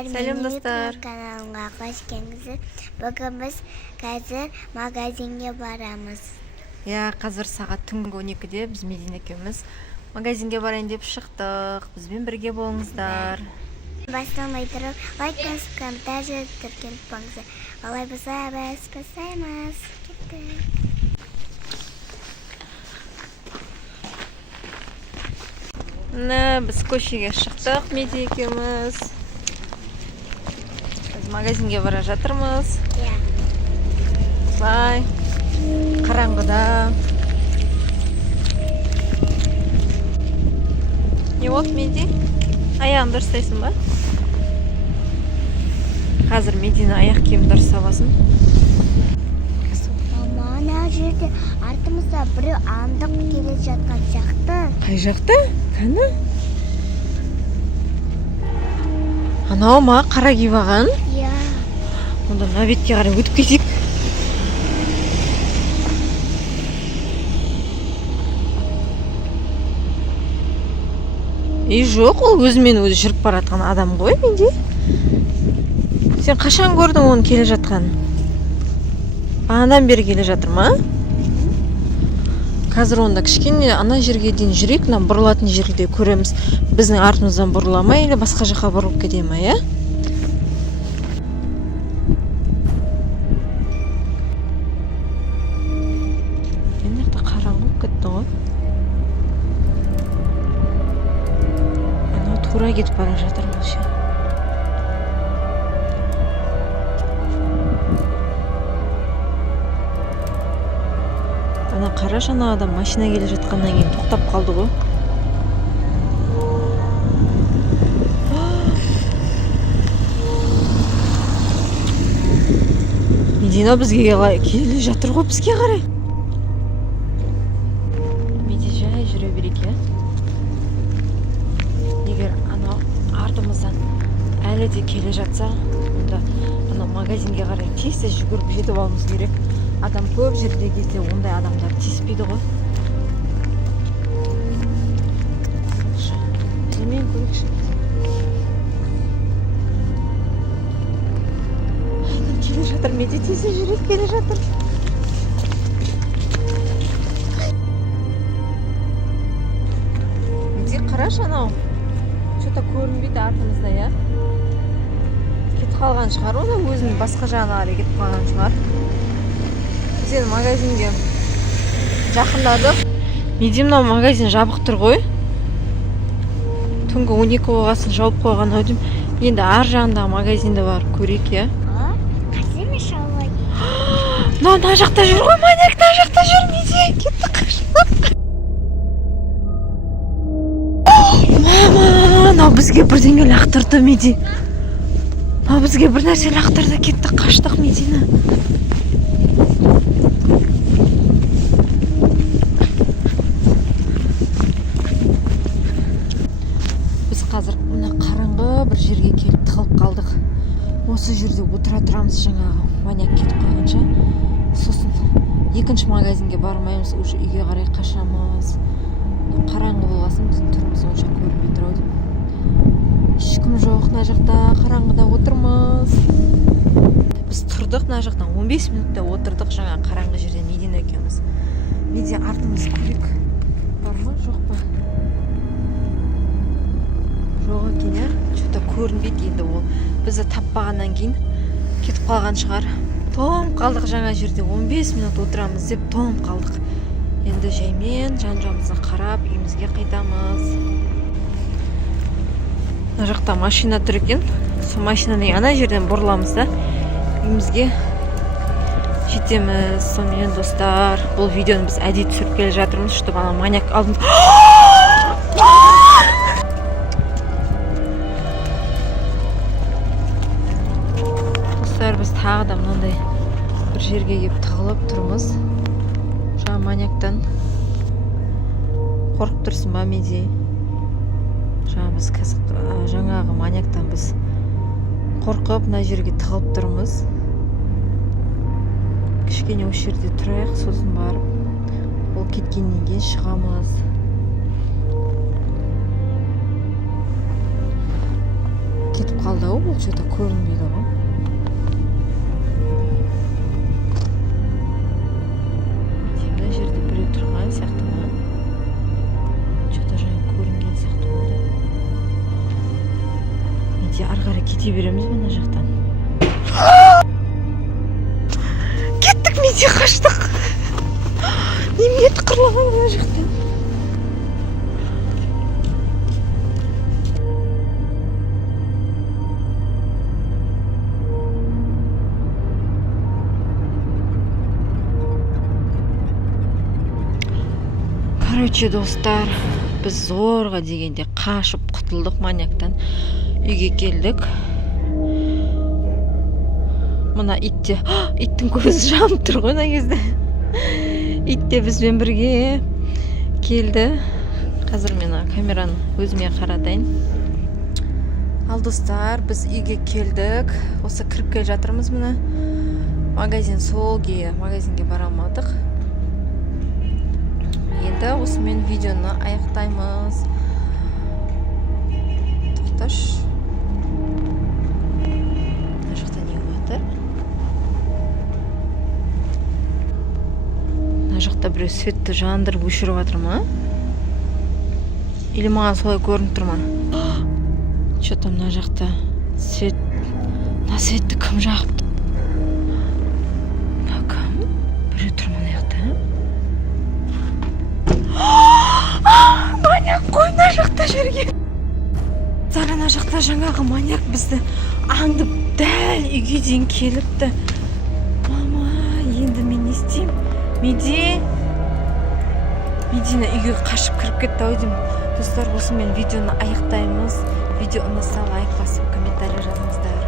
Сәлем достар. Каналымға қош келдіңіздер. Бүгін біз қазір магазинге барамыз. Қазір сағат түнгі 12-де біз Медина екеуміз магазинге барайын деп шықтық. Бізбен бірге болыңыздар. Бастамай тұрып, лайк басып, комментарий тіркеліп болыңыздар. Олай болса біз бастаймыз. Кеттік. Біз көшеге шықтық, Медина екеуміз. Біз магазинге бара жатырмыз. Слай, қараңғыда. Не болды, Меди? Аяғын дұрыстайсың ба? Қазір Медина аяқ киім дұрыса басын. Мама, ана жерде артымызда біреу аңдып келе жатқан сияқты. Қай жақта? Қаны? Анау ма қара киіп алған? Иә. Онда мына бетке қарай өтіп кетейік. Жоқ, ол өзімен өзі жүріп баратқан адам ғой, менде. Сен қашан көрдің оны келе жатқан? Бағанадан бері келе жатыр ма? Қазір онда кішкене ана жерге дейін жүрейік, мына бұрылатын жерде көреміз. Біздің артымыздан бұрыла ма, или басқа жаққа бұрылып кете ма, иә? Енді қараңғы кетті ғой. Анау тура кетіп бара жатыр ше. Ана қара жана адам машина келе жатқаннан кейін тоқтап қалды ғой. Медина бізге келе жатыр ғой, бізге қарай. Меди жай жүре берейік, иә? Егер ана артымыздан әлі де келе жатса, онда ана магазинге қарай тез жүгіріп жетіп алуымыз керек. Адам көп жерде кезде ондай адамдар тиіспейді ғой. Мен көрекші. Келе жатыр, медитация жүріп келе жатыр. Меди қарашы анау. Что-то көрінбейді артымызда, я? Кетіп қалған шығар, оны өзінің басқа жағына қарай кетіп қалған шығар. Біз магазинге жақындадық. Меди мынау магазин жабық тұр ғой. Түнгі 12 болғасын жауып қойған ау деймін. Енді ар жағындағы магазинді барып көрейік, иә? Қазір шалай. Мына жақта жүр ғой, маньяк, мына жақта жүр, Меди. Кетті қашып. Мама, мынау бізге бірдеңе лақтырды, Меди. Мынау бізге бір нәрсе лақтырды, кетті, қаштық, Медина. Қазір мына қараңғы бір жерге келіп тығылып қалдық. Осы жерде отыра тұрамыз жаңағы маньяк кетіп қалғанша. Сосын екінші магазинге бармаймыз, уже үйге қарай қашамыз. Қараңғы болғасын біздің түріміз онша көрінбей тұр ау. Ешкім жоқ, мына жақта қараңғыда отырмыз. Біз тұрдық мына жақтан 15 минутта отырдық жаңа қараңғы жерде Медина екеуміз. Меди артымыз көрейік. Бар ма, жоқ па? Жоқ екен, иә? Что-то көрінбейді енді ол. Бізді таппағаннан кейін кетіп қалған шығар. Тоңып қалдық жаңа жерде 15 минут отырамыз деп тоңып қалдық. Енді жаймен жан-жағымызға қарап үйімізге қайтамыз. Мына жақта машина тұр екен. Сол машинаны ана жерден бұрыламыз да үйімізге жетеміз. Сонымен достар, бұл видеоны біз әдейі түсіріп келе жатырмыз, чтобы ана маньяк алдымыз. Біз тағы да мынандай бір жерге кеп тығылып тұрмыз. Жаңа маньяктан қорқып тұрсың ба, Меди? Жаңағы маньяктан біз қорқып мына жерге тығылып тұрмыз. Кішкене осы жерде тұрайық, сосын барып ол кеткеннен кейін шығамыз. қалды ау, бұл что-то көрінбейді ғой. Мына жерде біреу тұрған сияқты ма? Что-то жаңа көрінген сияқты болды. Менде ары қарай кете береміз мына жақтан. Кеттік, менде қаштық. Неме тықырлаған мына жақтан. Короче, достар, біз зорға дегенде қашып құтылдық маньяктан. Үйге келдік. Мына итте, иттің көзі жанып тұр ғой мына кезде. Итте бізбен бірге келді. Қазір мен камераны өзіме қаратайын. Ал достар, біз үйге келдік. Осы кіріп келе жатырмыз мына. Магазин солге, магазинге бара алмадық. Енді осымен видеоны аяқтаймыз. Тоқташ. Мына жақта не жатыр? Мына жақта біреу светті жандырып өшіріп жатыр ма? Или маған солай көрініп тұр ма? Что-то мына жақта свет. Мына светті кім жағыпты? Кім? Біреу тұр мына жақта. Маньяк қой мына жақта жүрген. Ана жақта жаңағы маньяк бізді аңдып дәл үйге дейін келіпті. Мама, енді мен не істеймін? Медина үйге қашып кіріп кетті ау деймін. Достар, осымен видеоны аяқтаймыз. Видео ұнаса лайк басып, комментарий жазыңыздар.